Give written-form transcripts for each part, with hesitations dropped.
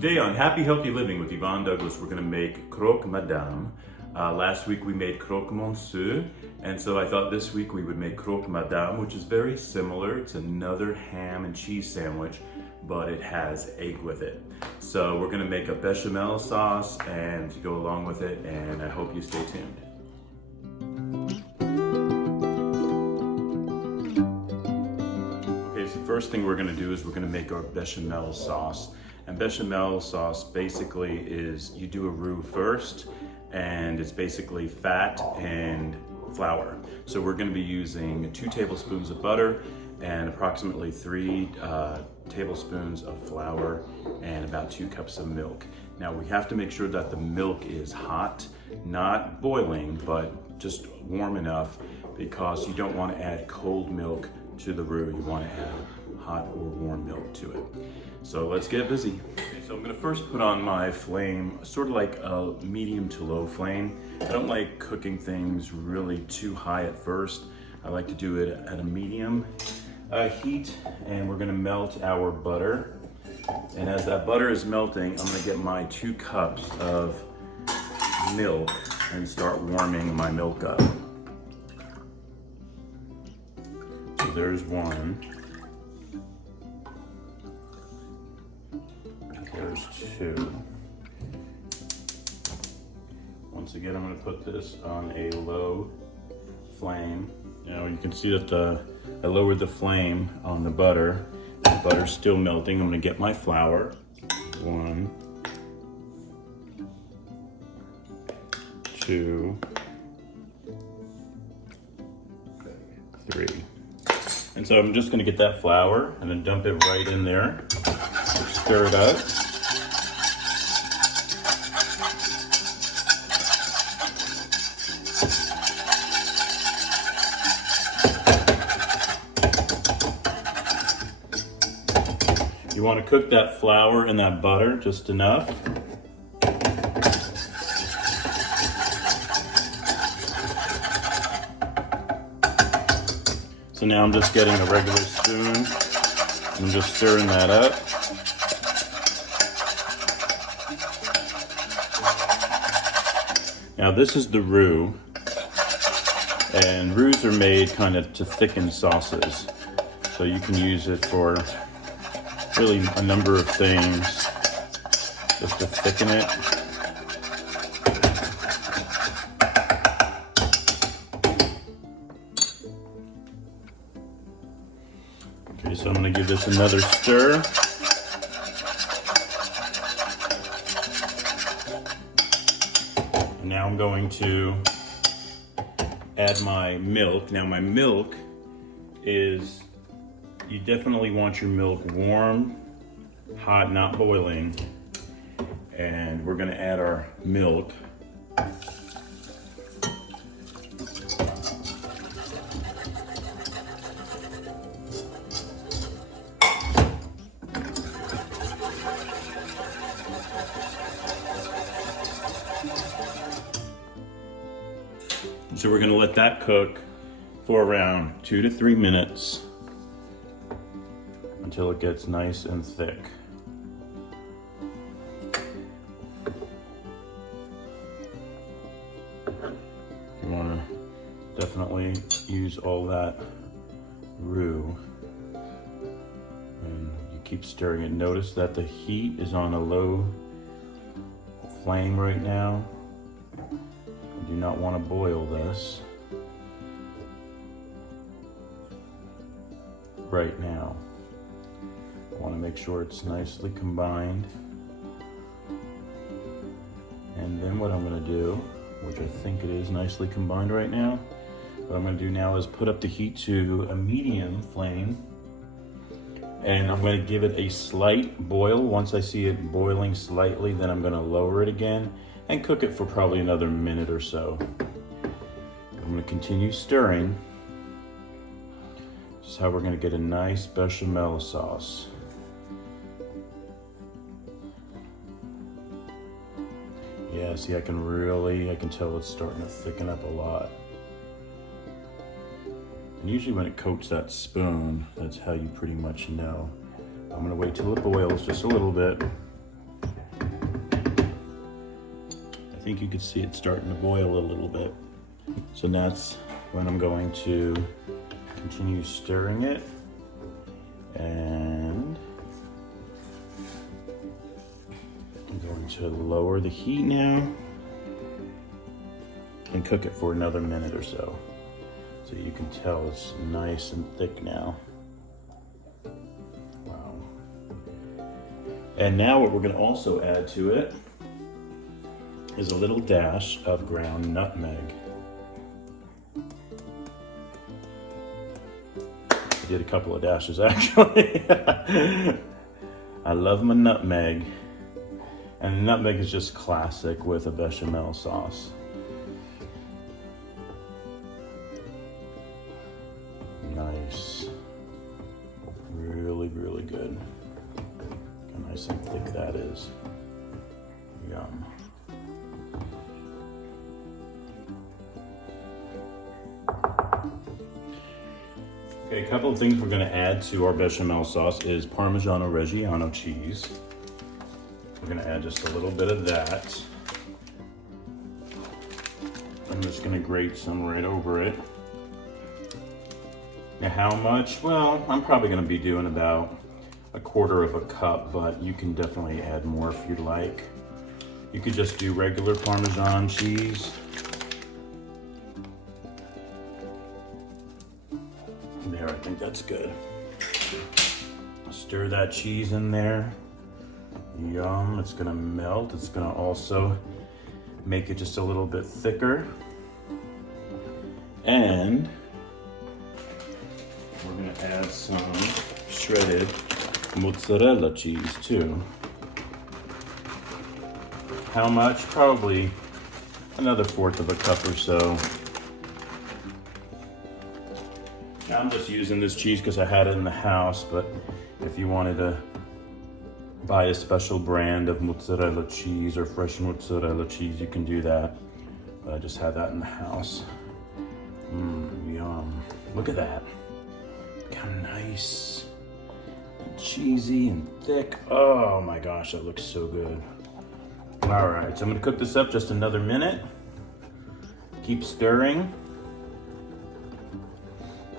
Today on Happy Healthy Living with Yvonne Douglas, we're going to make Croque Madame. Last week we made Croque Monsieur, and so I thought this week we would make Croque Madame, which is very similar. It's another ham and cheese sandwich, but it has egg with it. So we're going to make a bechamel sauce and to go along with it, and I hope you stay tuned. Okay, so first thing we're going to do is we're going to make our bechamel sauce. And bechamel sauce basically is you do a roux first, and it's basically fat and flour. So we're going to be using 2 tablespoons of butter and approximately 3 tablespoons of flour and about 2 cups of milk. Now we have to make sure that the milk is hot, not boiling, but just warm enough, because you don't want to add cold milk to the roux. You want to add hot or warm milk to it. So let's get busy. Okay, so I'm gonna first put on my flame, sort of like a medium to low flame. I don't like cooking things really too high at first. I like to do it at a medium heat, and we're gonna melt our butter. And as that butter is melting, I'm gonna get my 2 cups of milk and start warming my milk up. So there's 1. There's 2. Once again, I'm going to put this on a low flame. Now you can see that I lowered the flame on the butter. The butter's still melting. I'm going to get my flour. 1, 2, 3. And so I'm just going to get that flour and then dump it right in there. Stir it up. You want to cook that flour and that butter just enough. So now I'm just getting a regular spoon. I'm just stirring that up. Now this is the roux, and roux are made kind of to thicken sauces. So you can use it for really a number of things, just to thicken it. Okay, so I'm going to give this another stir. And now I'm going to add my milk. Now my milk is, you definitely want your milk warm, hot, not boiling. And we're going to add our milk. So we're going to let that cook for around 2 to 3 minutes until it gets nice and thick. You want to definitely use all that roux, and you keep stirring it. Notice that the heat is on a low flame right now. You do not want to boil this right now. I want to make sure it's nicely combined. And then what I'm going to do, which I think it is nicely combined right now, what I'm going to do now is put up the heat to a medium flame, and I'm going to give it a slight boil. Once I see it boiling slightly, then I'm going to lower it again and cook it for probably another minute or so. I'm going to continue stirring. This is how we're going to get a nice bechamel sauce. Yeah, see, I can tell it's starting to thicken up a lot. And usually when it coats that spoon, that's how you pretty much know. I'm gonna wait till it boils just a little bit. think you can see it starting to boil a little bit. So that's when I'm going to continue stirring it. And I'm going to lower the heat now and cook it for another minute or so. So you can tell it's nice and thick now. Wow. And now what we're going to also add to it is a little dash of ground nutmeg. I did a couple of dashes actually. I love my nutmeg. And nutmeg is just classic with a bechamel sauce. Nice. Really, really good. Look how nice and thick that is. Yum. Okay, a couple of things we're going to add to our bechamel sauce is Parmigiano Reggiano cheese. We're going to add just a little bit of that. I'm just going to grate some right over it. Now how much? Well, I'm probably going to be doing about 1/4 cup, but you can definitely add more if you'd like. You could just do regular Parmesan cheese. There, I think that's good. Stir that cheese in there. Yum, it's gonna melt. It's gonna also make it just a little bit thicker. And we're gonna add some shredded mozzarella cheese too. How much? Probably another 1/4 cup or so. Now I'm just using this cheese because I had it in the house, but if you wanted to buy a special brand of mozzarella cheese or fresh mozzarella cheese, you can do that. But I just had that in the house. Yum. Look at that. Look how nice and cheesy and thick. Oh my gosh, that looks so good. All right, so I'm gonna cook this up just another minute. Keep stirring.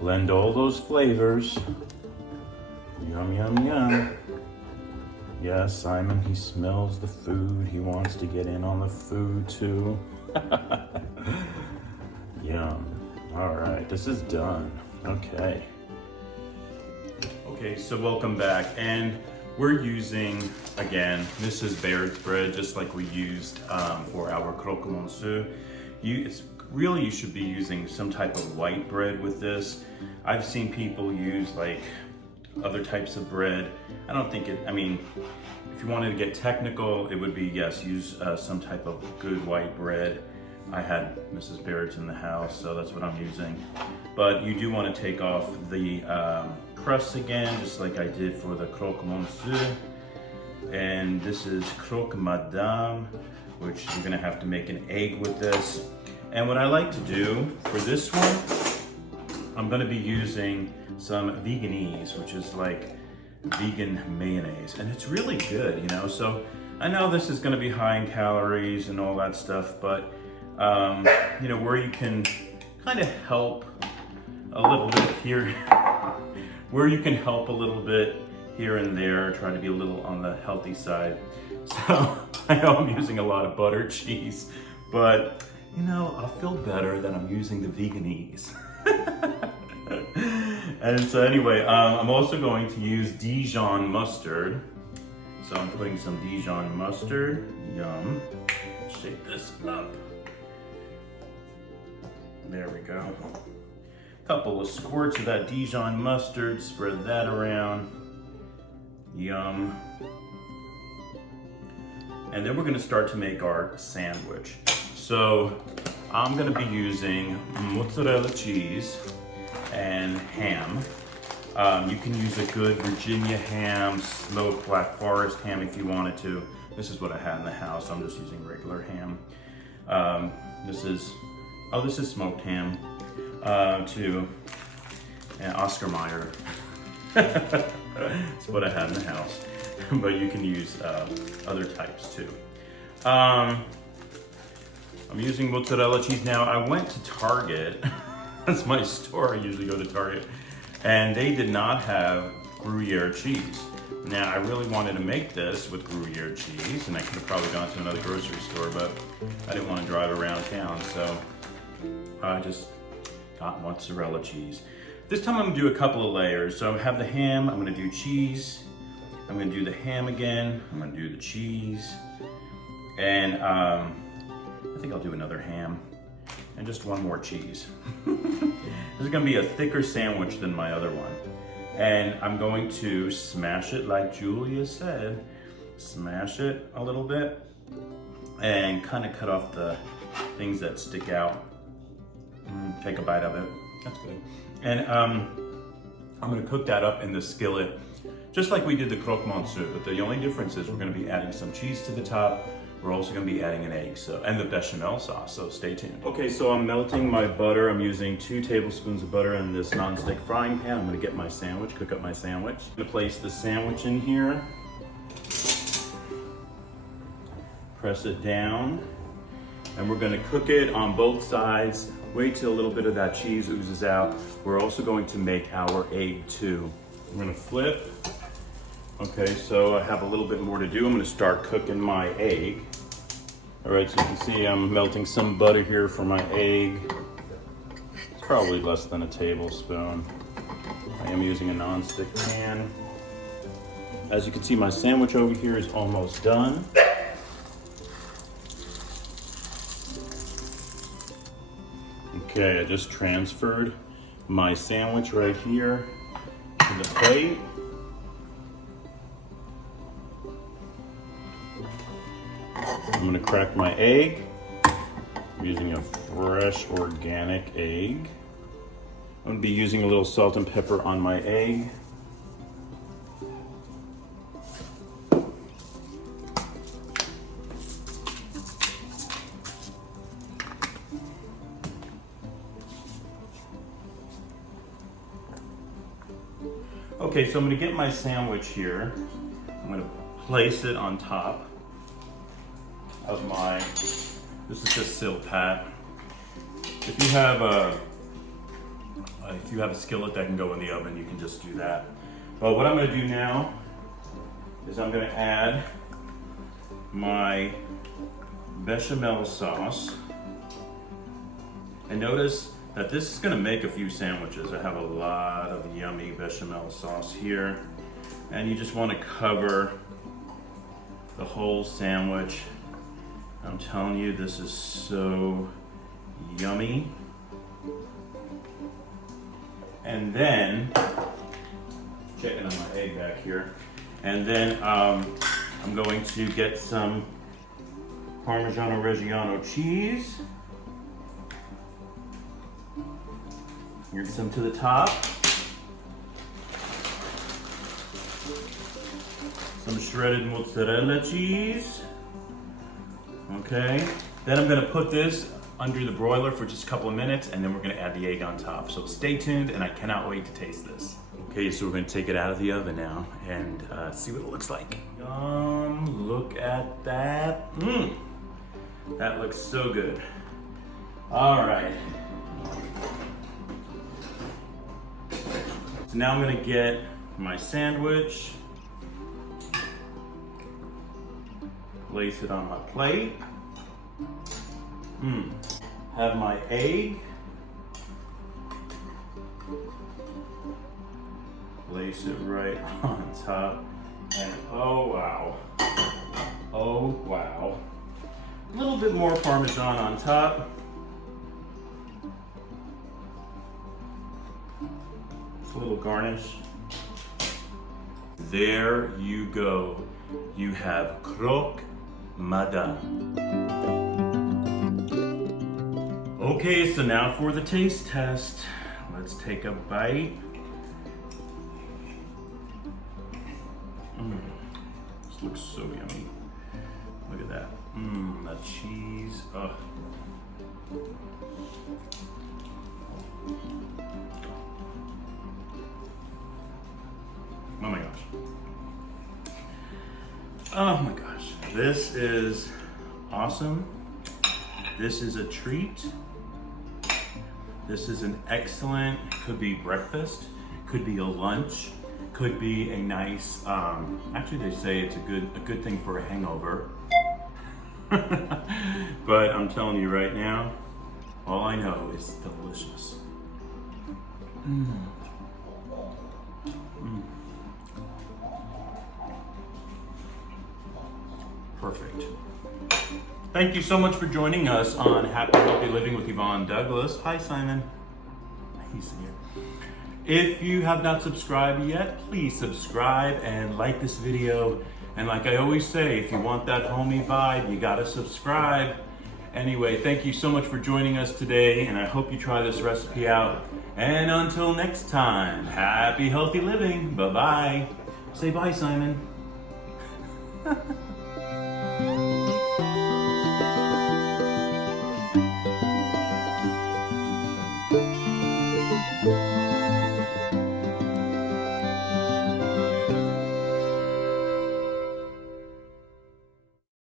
Blend all those flavors. Yum, yum, yum. Yes, Simon, he smells the food. He wants to get in on the food too. Yum. All right, this is done. Okay. Okay, so welcome back. And we're using, again, this is Baird's bread, just like we used for our Croque Madame. You should be using some type of white bread with this. I've seen people use like other types of bread. I don't think it, I mean, if you wanted to get technical, it would be, yes, use some type of good white bread. I had Mrs. Baird's in the house, so that's what I'm using. But you do want to take off the crust again, just like I did for the Croque Madame. And this is Croque Madame, which you're gonna have to make an egg with this. And what I like to do for this one, I'm gonna be using some veganese, which is like vegan mayonnaise. And it's really good, you know? So I know this is gonna be high in calories and all that stuff, but you know, where you can kind of help a little bit here, where you can help a little bit here and there, try to be a little on the healthy side. So I know I'm using a lot of butter cheese, but you know, I'll feel better that I'm using the veganese. And so anyway, I'm also going to use Dijon Mustard. So I'm putting some Dijon Mustard. Yum. Shake this up. There we go. Couple of squirts of that Dijon Mustard. Spread that around. Yum. And then we're gonna start to make our sandwich. So I'm gonna be using mozzarella cheese and ham. You can use a good Virginia ham, smoked Black Forest ham if you wanted to. This is what I had in the house, so I'm just using regular ham. This is smoked ham too. And Oscar Mayer. That's what I had in the house. But you can use other types too. I'm using mozzarella cheese now. I went to Target. That's my store. I usually go to Target. And they did not have Gruyere cheese. Now, I really wanted to make this with Gruyere cheese, and I could have probably gone to another grocery store, but I didn't want to drive around town, so I just got mozzarella cheese. This time I'm gonna do a couple of layers. So I have the ham, I'm gonna do cheese, I'm gonna do the ham again, I'm gonna do the cheese, and I think I'll do another ham, and just one more cheese. This is gonna be a thicker sandwich than my other one. And I'm going to smash it like Julia said. Smash it a little bit and kind of cut off the things that stick out. Take a bite of it, that's good. And I'm gonna cook that up in the skillet, just like we did the Croque Madame, but the only difference is we're gonna be adding some cheese to the top. We're also gonna be adding an egg, and the bechamel sauce, so stay tuned. Okay, so I'm melting my butter. I'm using 2 tablespoons of butter in this nonstick frying pan. I'm gonna get my sandwich, cook up my sandwich. I'm gonna place the sandwich in here. Press it down. And we're gonna cook it on both sides. Wait till a little bit of that cheese oozes out. We're also going to make our egg too. I'm gonna flip. Okay, so I have a little bit more to do. I'm gonna start cooking my egg. All right, so you can see I'm melting some butter here for my egg. Probably less than a tablespoon. I am using a non-stick pan. As you can see, my sandwich over here is almost done. Okay, I just transferred my sandwich right here to the plate. I'm gonna crack my egg. I'm using a fresh organic egg. I'm gonna be using a little salt and pepper on my egg. Okay, so I'm gonna get my sandwich here. I'm gonna place it on top of my, this is just silpat. If you have a skillet that can go in the oven, you can just do that. But what I'm gonna do now is I'm gonna add my bechamel sauce. And notice that this is gonna make a few sandwiches. I have a lot of yummy bechamel sauce here. And you just wanna cover the whole sandwich. I'm telling you, this is so yummy. And then, checking on my egg back here. And then I'm going to get some Parmigiano Reggiano cheese. Here's some to the top. Some shredded mozzarella cheese. Okay, then I'm gonna put this under the broiler for just a couple of minutes, and then we're gonna add the egg on top. So stay tuned, and I cannot wait to taste this. Okay, so we're gonna take it out of the oven now and see what it looks like. Look at that. That looks so good. All right. So now I'm gonna get my sandwich, place it on my plate. Have my egg. Place it right on top. And oh wow. Oh wow. A little bit more Parmesan on top. Just a little garnish. There you go. You have Croque Madame. Okay, so now for the taste test. Let's take a bite. This looks so yummy. Look at that. That cheese. Oh my gosh. Oh my gosh. This is awesome. This is a treat. This is an excellent, could be breakfast, could be a lunch, could be a nice, actually they say it's a good thing for a hangover. But I'm telling you right now, all I know is delicious. Perfect. Thank you so much for joining us on Happy Healthy Living with Yvonne Douglas. Hi, Simon. He's here. If you have not subscribed yet, please subscribe and like this video. And like I always say, if you want that homey vibe, you gotta subscribe. Anyway, thank you so much for joining us today, and I hope you try this recipe out. And until next time, happy healthy living. Bye-bye. Say bye, Simon.